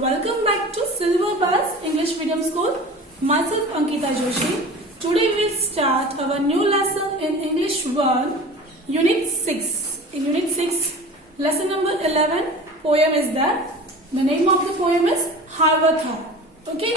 Welcome back to Silver Pass English Medium School. Myself Ankita Joshi. Today we'll start our new lesson in English 1, Unit 6. In Unit 6, lesson number 11, poem is there. The name of the poem is Hiawatha. Okay,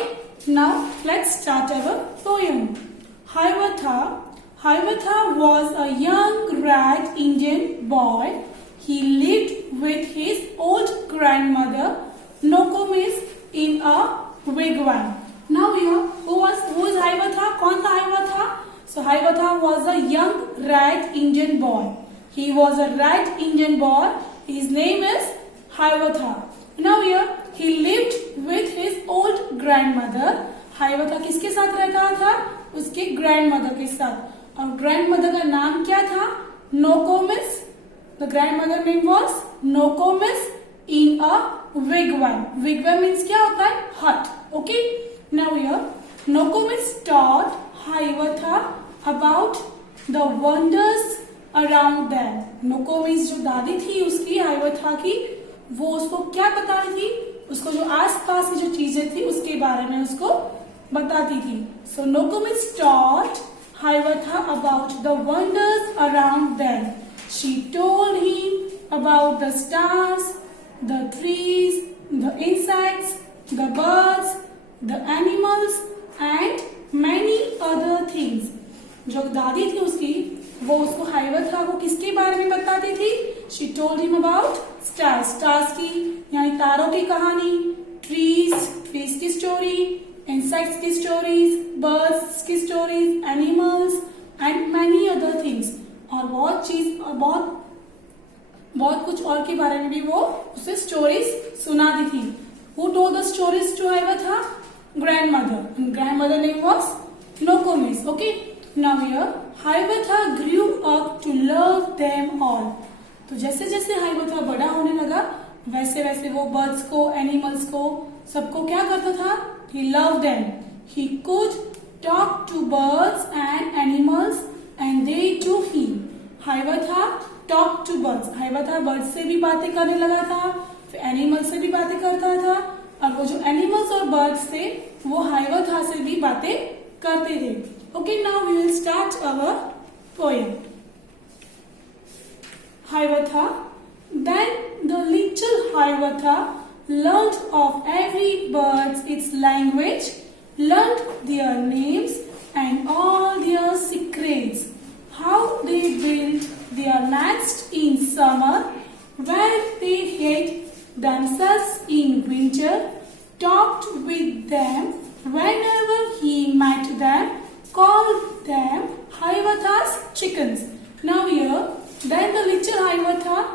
now let's start our poem. Hiawatha. Hiawatha was a young red Indian boy. He lived with his old grandmother Nokomis in a wigwam. Now here, who is Hiawatha? कौन था Hiawatha? So Hiawatha was a young red Indian boy. He was a red Indian boy. His name is Hiawatha. Now here, he lived with his old grandmother. Hiawatha किसके साथ रहता था? उसके grandmother के साथ. और grandmother का नाम क्या था? Nokomis. The grandmother name was Nokomis in a wigwam. Wigwam means क्या होता है? Hut. Okay. Now here, Nokomis taught Hiawatha about the wonders around them. Nokomis जो दादी थी उसकी Hiawatha की, वो उसको क्या बताती थी? उसको जो आसपास की जो चीजें थी उसके बारे में उसको बताती थी. So Nokomis taught Hiawatha about the wonders around them. She told him about the stars, the trees, the insects, the birds, the animals and many other things. जो दादी थी उसकी वो उसको Hiawatha को किसके बारे में बताती थी? She told him about stars. Stars की यानी तारों की कहानी, trees की स्टोरी, insects की स्टोरीज, birds की stories, animals and many other things. और बहुत कुछ और के बारे में भी वो उसे स्टोरीज सुनाती थी. Who told the stories to Hiawatha? Grandmother. And grandmother name was Nokomis. Okay. Now here, Hiawatha grew up to love them all. तो जैसे जैसे Hiawatha बड़ा होने लगा वैसे वैसे वो birds को, animals को, सबको क्या करता था? He loved them. He could talk to birds and animals and they to him. Hiawatha talked to birds. Hiawatha birds से भी बातें करने लगा था, फिर animals से भी बातें करता था और वो जो animals और birds थे वो Hiawatha से भी बातें करते थे. Okay, now we will start our poem. Hiawatha. Then the little Hiawatha learned of every bird its language, learned their names and all their secrets, how they built their nest in summer, where they hid themselves in winter, talked with them whenever he met them, called them Hiawatha's chickens. Now here, then the little Hiawatha,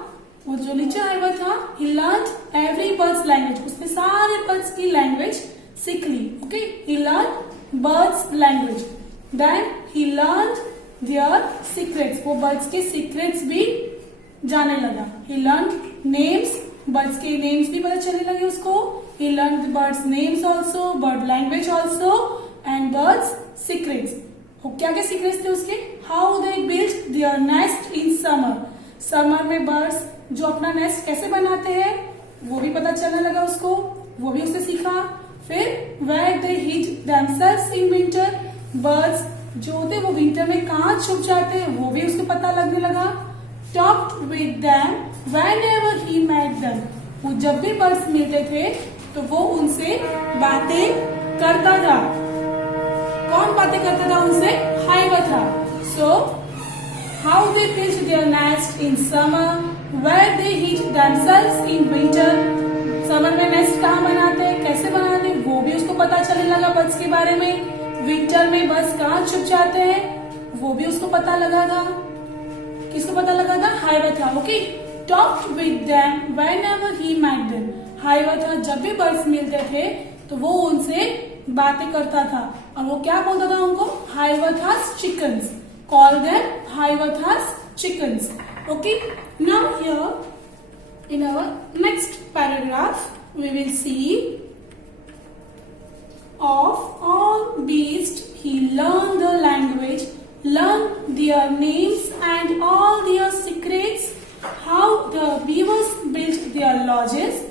वो जो little Hiawatha, he learned every bird's language. उसने सारे birds की language सीख ली. Okay, he learned birds language. Then he learned their secrets. वो birds के secrets भी जाने लगा. He learned names. birds के names भी पता चलने लगे उसको. He learned the birds names also, bird language also, and birds secrets. वो क्या क्या secrets थे उसके? How they built their nest in summer. Summer में birds जो अपना nest कैसे बनाते हैं वो भी पता चलने लगा उसको. वो भी उससे सीखा. फिर where they hid themselves in winter. birds जो होते वो विंटर में कहाँ छुप जाते हैं वो भी उसको पता लगने लगा. Talked with them whenever he met them. वो जब भी बर्ड्स मिलते थे तो वो उनसे बातें करता था. कौन बातें करता था उनसे? Hiawatha. So how they built their nest in summer, where they hid themselves in winter. Summer में नेस्ट कहाँ बनाते हैं, कैसे बनाते हैं वो भी उसको पता चलने लगा बर्ड्स के बारे में. विंटर में बर्ड्स कहाँ छुप जाते हैं वो भी उसको पता लगा था. किसको पता लगा था? Hiawatha. Okay. Talked with them whenever he met them. Hiawatha जब भी बर्ड्स मिलते थे तो वो उनसे बातें करता था और वो क्या बोलता था उनको? Hiawatha's chickens. Call them Hiawatha's chickens. Okay. Now here in our next paragraph we will see of all beasts he learned the language, learned their names and all their secrets, how the beavers built their lodges,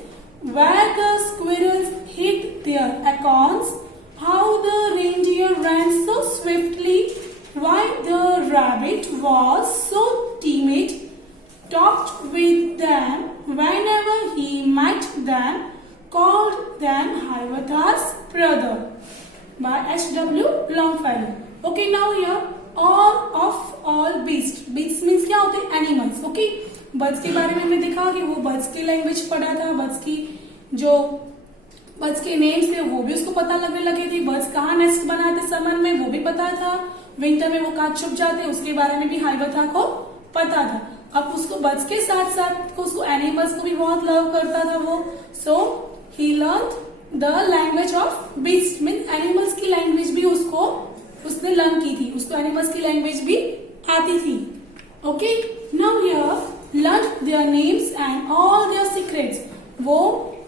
where the squirrels hid their acorns, how the reindeer ran so swiftly, why the rabbit was so timid, talked with them whenever he met them, called them Hiawatha's brother. By H.W. Longfellow. Okay, now here all beasts. Beasts means क्या होते हैं? Animals. Okay, birds के बारे में हमने देखा कि वो बर्ड्स की लैंग्वेज पढ़ा था, बर्ड्स के नेम्स थे वो भी उसको पता लगने लगे थे, बर्ड्स कहाँ नेस्ट बनाते समर में वो भी पता था, विंटर में वो कहाँ छुप जाते उसके बारे में भी हाइवथा को पता था। अब उसको बर्ड्स के साथ साथ उसको एनिमल्स को भी बहुत लव करता था वो, so he learn the language of beast means animals की लैंग्वेज भी उसने लर्न की थी, उसको एनिमल्स की लैंग्वेज भी आती थी। Okay, now here learn their names and all their secrets. वो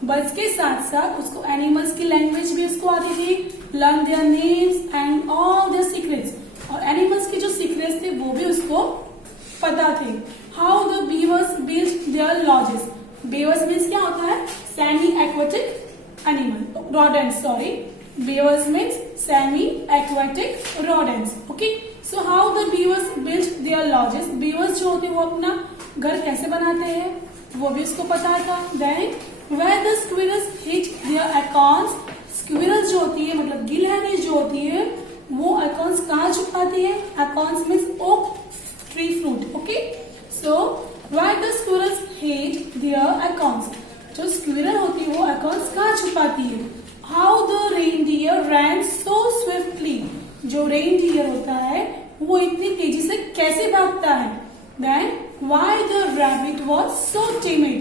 बर्ड्स के साथ साथ उसको एनिमल्स की लैंग्वेज भी उसको आती थी, learn their names and all their secrets, और एनिमल्स के जो सीक्रेट्स थे वो भी उसको पता थे। How the beavers build their lodges. Beavers means क्या होता है? Semi aquatic animal, rodents, sorry. Beavers means semi-aquatic rodents. Okay, so how the beavers built their lodges? Beavers जो होते हैं वो अपना घर कैसे बनाते हैं वो भी उसको पता था। Then where the squirrels hid their acorns, squirrels जो होती है मतलब गिलहरी जो होती है वो acorns कहाँ छुपाती है? Acorns means oak tree fruit. Okay, so where the squirrels hid their acorns, जो स्क्विरल होती है वो अकॉर्न्स कहाँ छुपाती है? How the reindeer ran so swiftly, जो रेनडियर होता है वो इतनी तेजी से कैसे भागता है? Then why the rabbit was so timid,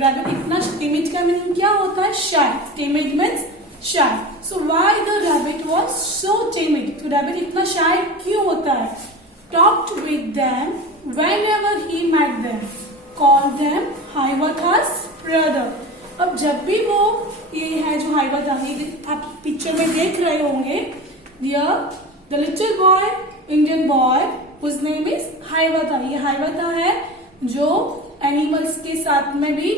rabbit इतना टिमिड का मीनिंग क्या होता है? Shy. Timid means shy, so why the rabbit was so timid, तो रैबिट इतना शाय क्यों होता है? Talked with them whenever he met them, called them Hiawatha's brother. अब जब भी वो ये है जो हाइवथा आप पिक्चर में देख रहे होंगे, the little boy Indian boy whose name is Hiawatha. ये हाइवथा है जो एनिमल्स के साथ में भी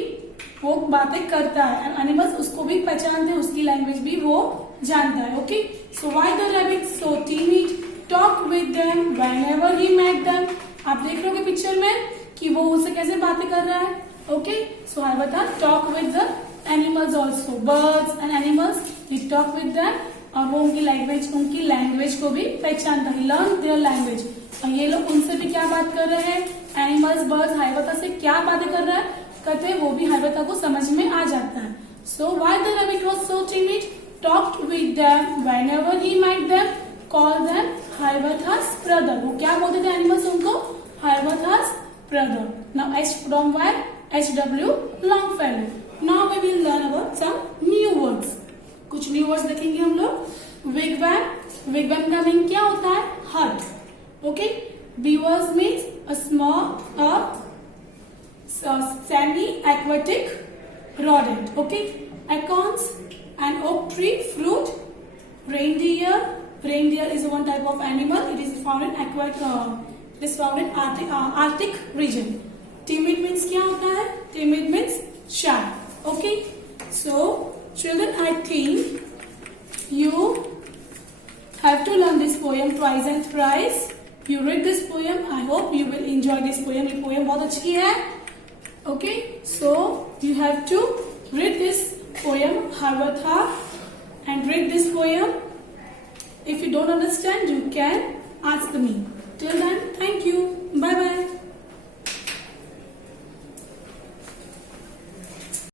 वो बातें करता है, एनिमल्स उसको भी पहचानते हैं, उसकी लैंग्वेज भी वो जानता है। Okay, so why the rabbit so timid, talk with them whenever he met them. आप देख रहे होगे पिक्चर में कि वो उससे कैसे बातें कर रहा है। Okay, so Hiawatha talk with the animals also, birds and animals. He talk with them और वो उनकी लैंग्वेज को भी पहचानता है, learn their language। और ये लोग उनसे भी क्या बात कर रहे हैं? एनिमल्स, बर्ड्स हाइवथा से क्या बातें कर रहा है करते हैं वो भी हाइवथा को समझ में आ जाता है। So why the rabbit was so timid, talked with them whenever he met them, called them Hiawatha's brother। वो क्या बोलते थे एनिमल्स उनको? Hiawatha's brother। Now H from where? H.W. Longfellow. Now we will learn about some new words. कुछ new words देखेंगे हम लोग। Wigwam, wigwam का मीनिंग क्या होता है? hut. Okay, beavers means a small, semi-aquatic rodent. Okay, acorns, an oak tree fruit. Reindeer is one type of animal. It is found in Arctic region. Timid means क्या होता है? Timid means shy. Okay, so children, I think you have to learn this poem twice and thrice. You read this poem. I hope you will enjoy this poem. ये poem बहुत अच्छी है. Okay, so you have to read this poem Hiawatha and read this poem. If you don't understand, you can ask me. Till then, thank you. Bye bye.